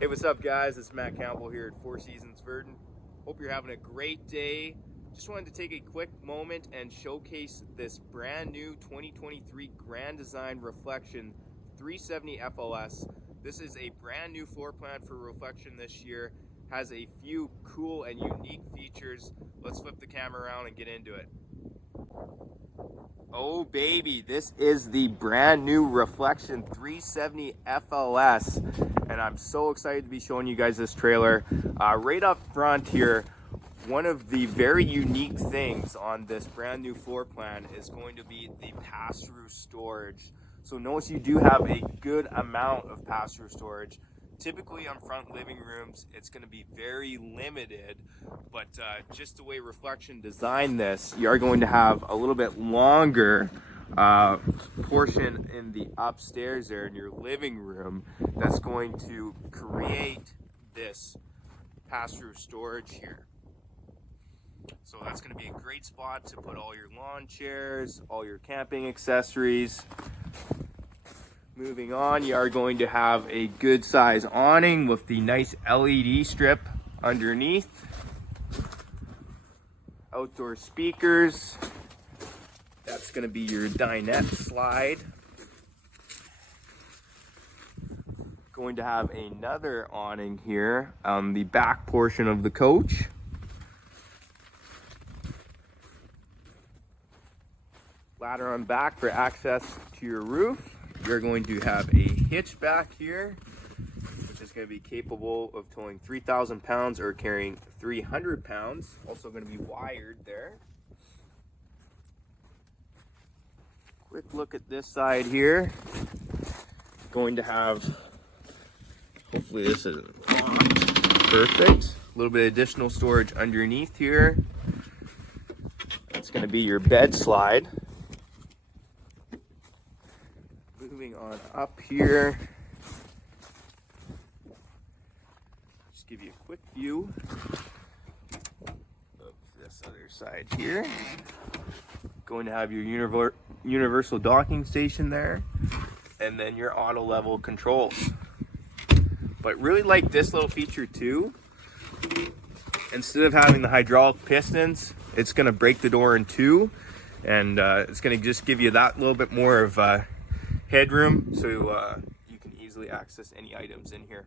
Hey, what's up, guys? It's Matt Campbell here at Four Seasons Virden. Hope you're having a great day. Just wanted to take a quick moment and showcase this brand new 2023 Grand Design Reflection 370 FLS. This is a brand new floor plan for Reflection this year. Has a few cool and unique features. Let's flip the camera around and get into it. Oh baby, this is the brand new Reflection 370 FLS, and I'm so excited to be showing you guys this trailer. Right up front here, one of the very unique things on this brand new floor plan is going to be the pass-through storage. So notice you do have a good amount of pass-through storage. Typically on front living rooms, it's going to be very limited, but just the way Reflection designed this, you are going to have a little bit longer portion in the upstairs there in your living room that's going to create this pass-through storage here. So that's going to be a great spot to put all your lawn chairs, all your camping accessories. Moving on, you are going to have a good size awning with the nice LED strip underneath. Outdoor speakers. That's going to be your dinette slide. Going to have another awning here on the back portion of the coach. Ladder on back for access to your roof. You're going to have a hitch back here, which is going to be capable of towing 3,000 pounds or carrying 300 pounds. Also going to be wired there. Quick look at this side here. Going to have, hopefully this isn't locked. Perfect. A little bit of additional storage underneath here. That's going to be your bed slide. Moving on up here, just give you a quick view of this other side here. Going to have your universal docking station there, and then your auto level controls. But really like this little feature too. Instead of having the hydraulic pistons, it's going to break the door in two, and it's going to just give you that little bit more of headroom, so you can easily access any items in here.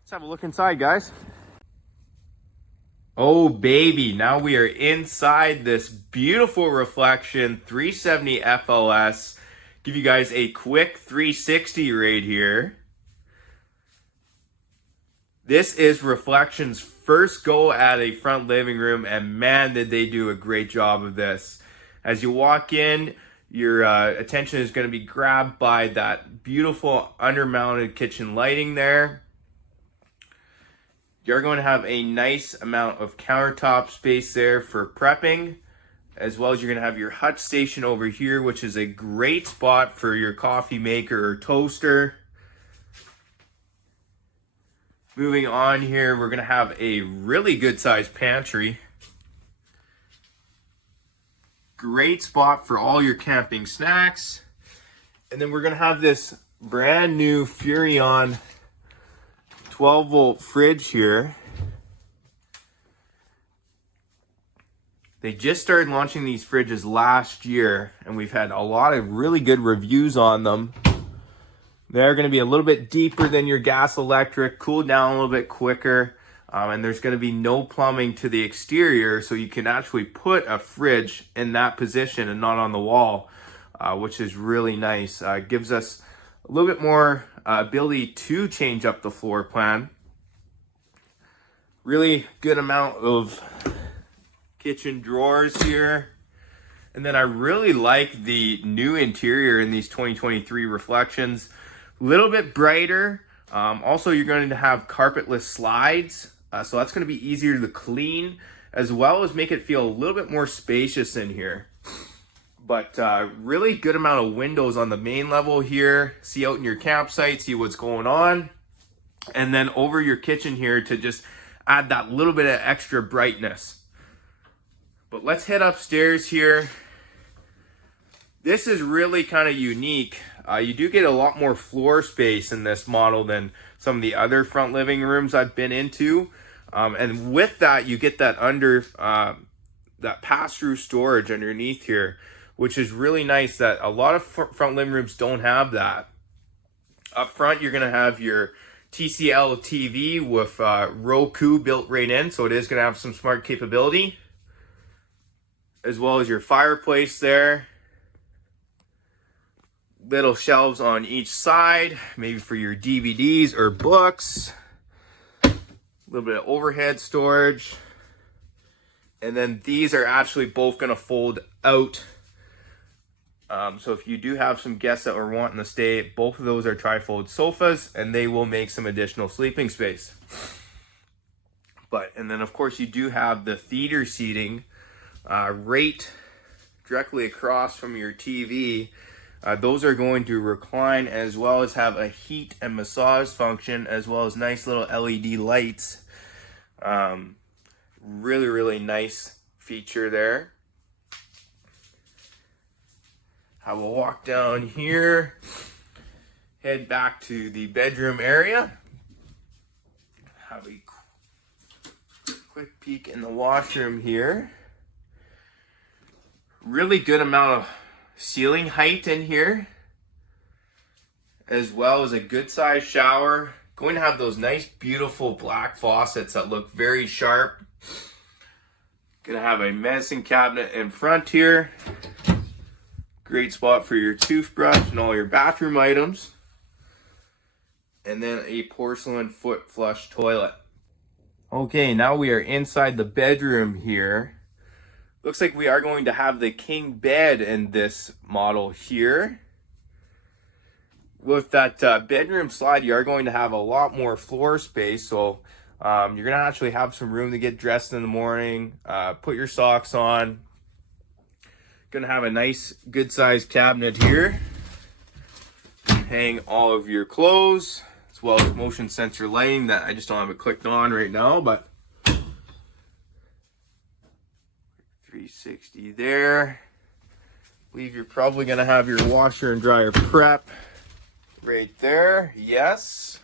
Let's have a look inside, guys. Oh baby, now we are inside this beautiful Reflection 370 FLS. Give you guys a quick 360 right here. This is Reflection's first go at a front living room, and man, did they do a great job of this. As you walk in, your attention is going to be grabbed by that beautiful undermounted kitchen lighting there. You're going to have a nice amount of countertop space there for prepping, as well as you're going to have your hut station over here, which is a great spot for your coffee maker or toaster. Moving on here, we're going to have a really good sized pantry. Great spot for all your camping snacks. And then we're going to have this brand new Furrion 12 volt fridge here. They just started launching these fridges last year, and we've had a lot of really good reviews on them. They're going to be a little bit deeper than your gas electric, cool down a little bit quicker, and there's going to be no plumbing to the exterior, so you can actually put a fridge in that position and not on the wall, which is really nice. Gives us a little bit more ability to change up the floor plan. Really good amount of kitchen drawers here. And then I really like the new interior in these 2023 Reflections. A little bit brighter. Also, you're going to have carpetless slides, so that's going to be easier to clean, as well as make it feel a little bit more spacious in here. But really good amount of windows on the main level here. See out in your campsite, see what's going on. And then over your kitchen here to just add that little bit of extra brightness. But let's head upstairs here. This is really kind of unique. You do get a lot more floor space in this model than some of the other front living rooms I've been into. And with that, you get that that pass-through storage underneath here, which is really nice that a lot of front living rooms don't have that. Up front, you're gonna have your TCL TV with Roku built right in, so it is gonna have some smart capability, as well as your fireplace there. Little shelves on each side, maybe for your DVDs or books. A little bit of overhead storage. And then these are actually both gonna fold out. So if you do have some guests that are wanting to stay, both of those are tri-fold sofas, and they will make some additional sleeping space. And then of course you do have the theater seating right directly across from your TV. Those are going to recline, as well as have a heat and massage function, as well as nice little LED lights. Really, really nice feature there. I will walk down here, head back to the bedroom area. Have a quick peek in the washroom here. Really good amount of ceiling height in here, as well as a good sized shower. Going to have those nice beautiful black faucets that look very sharp. Gonna have a medicine cabinet in front here. Great spot for your toothbrush and all your bathroom items. And then a porcelain foot flush toilet. Okay, now we are inside the bedroom here. Looks like we are going to have the king bed in this model here. With that bedroom slide, you are going to have a lot more floor space. So you're going to actually have some room to get dressed in the morning, put your socks on. Going to have a nice, good sized cabinet here. Hang all of your clothes, as well as motion sensor lighting that I just don't have it clicked on right now, but 360 there. I believe you're probably going to have your washer and dryer prep right there. Yes.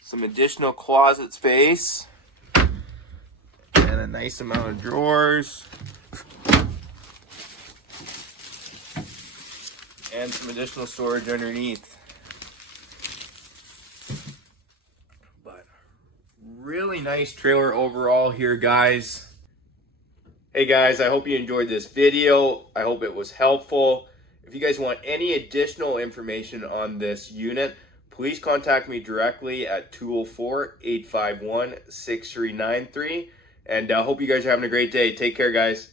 Some additional closet space. And a nice amount of drawers. And some additional storage underneath. But really nice trailer overall here, guys. Hey guys, I hope you enjoyed this video. I hope it was helpful. If you guys want any additional information on this unit, please contact me directly at 204-851-6393. And I hope you guys are having a great day. Take care, guys.